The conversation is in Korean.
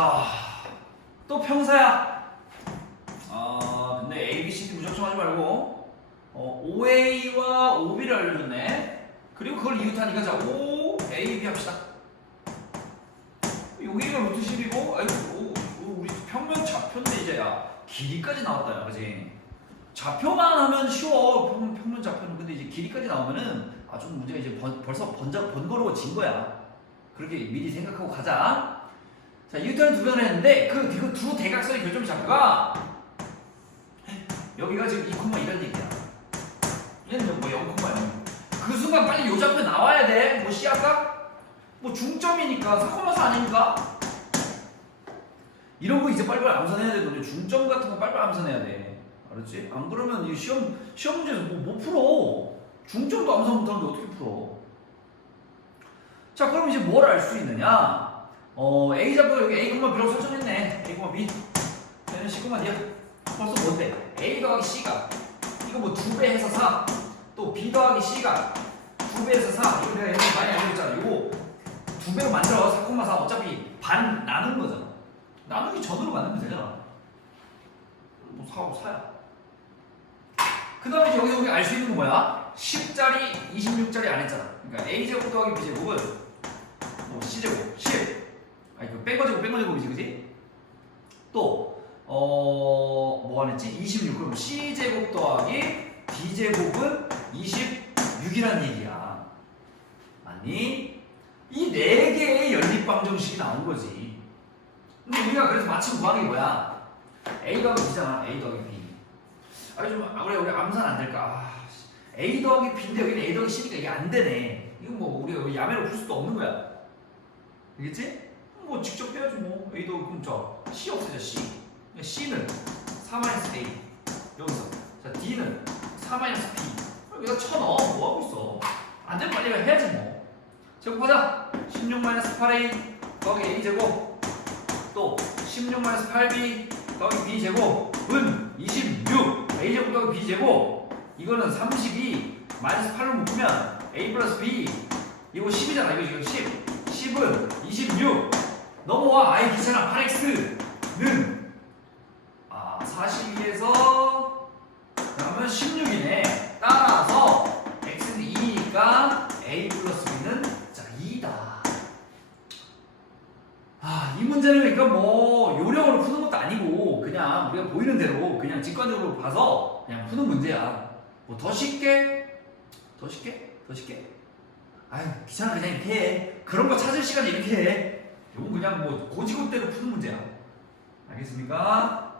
자, 또 평사야. 아, 근데 A, B, C, D 무작정 하지 말고, 어, OA와 OB를 알려줬네. 그리고 그걸 이웃하니까 자, O, A, B 합시다. 여기가 루트 10이고, 아이고, 오, 오, 우리 평면 좌표인데 이제 야, 길이까지 나왔다, 야, 그지? 좌표만 하면 쉬워, 평, 평면 좌표는. 근데 이제 길이까지 나오면은, 아, 좀 문제가 이제 번, 벌써 번자, 번거로워진 거야. 그렇게 미리 생각하고 가자. 자, 이웃하는 두 변을 했는데, 그, 그두 대각선의 교점 좌표가, 여기가 지금 2, 이런 얘기야. 얘는 뭐 0,0. 그 순간 빨리 요 좌표 나와야 돼. 뭐 시야가? 뭐 중점이니까 4,4 아닙니까? 이런 거 이제 빨리빨리 암산해야 돼. 너네 중점 같은 거 빨리빨리 암산해야 돼. 알았지? 안 그러면 이 시험 시험 문제에서 뭐, 못 풀어. 중점도 암산 못 하는데 어떻게 풀어? 자, 그럼 이제 뭘 알 수 있느냐? 어, A 좌표가 여기 A, B라고 설정했네. A, B. 얘는 C, D야. 벌써 뭔데? A 더하기 C가 이거 뭐 두 배 해서 4. 또 B 더하기 C가 두배 해서 4. 이거 내가 옛날에 많이 알려줬잖아. 이거 두 배로 만들어 4,4 어차피 반 나눈 거잖아. 나누기 전으로 만들면 되잖아. 뭐 4하고 4야. 그 다음에 여기서 우리 알 수 있는 건 뭐야? 10짜리, 26짜리 안 했잖아. 그러니까 A제곱 더하기 B제곱은 뭐 C제곱, 10. 아니 그 뺀거제곱, 뺀거제곱이지, 그지? 또, 어, 뭐안 했지? 26. 그럼 C제곱 더하기 B제곱은 26이란 얘기야. 맞니? 이 네 개의 연립방정식이 나온 거지. 근데 우리가 그래서 마침 구하는 게 뭐야? A 더하기 B잖아. A 더하기 B. 아, 좀, 아, 그래, 우리 암산 안 될까? 아, 씨. A 더하기 B인데 여기는 A 더하기 C니까 이게 안 되네. 이거 뭐, 우리가 야매로 풀 수도 없는 거야. 알겠지? 뭐, 직접 해야지 뭐. A 더하기, 그럼 저, C 없애자, C. C는 4-A. 여기서. 자, D는 4-P. 여기다 쳐넣어. 뭐 하고 있어? 안 되면 빨리 해야지 뭐. 제곱하자. 16-8A 더하기 A 제곱. 또 16-8B 더하기 B 제곱은 26. A 제곱 더하기 B 제곱. 이거는 32 마이너스 8로 묶으면 A 플러스 B. 이거 10이잖아. 이거 지금 10. 10은 26. 넘어와. 아이 귀찮아. 8X는 아 42에서 그러면 16이네. 따라서 X는 2니까 A 플러스 B는 자 2다. 아, 이 문제는 그러니까 뭐 요령으로 푸는 것도 아니고 그냥 우리가 보이는 대로 그냥 직관적으로 봐서 그냥 푸는 문제야. 뭐 더 쉽게? 더 쉽게? 더 쉽게? 아유 귀찮아 그냥 이렇게 해. 그런 거 찾을 시간 이렇게 해. 이건 그냥 뭐 고지고대로 푸는 문제야. 알겠습니까?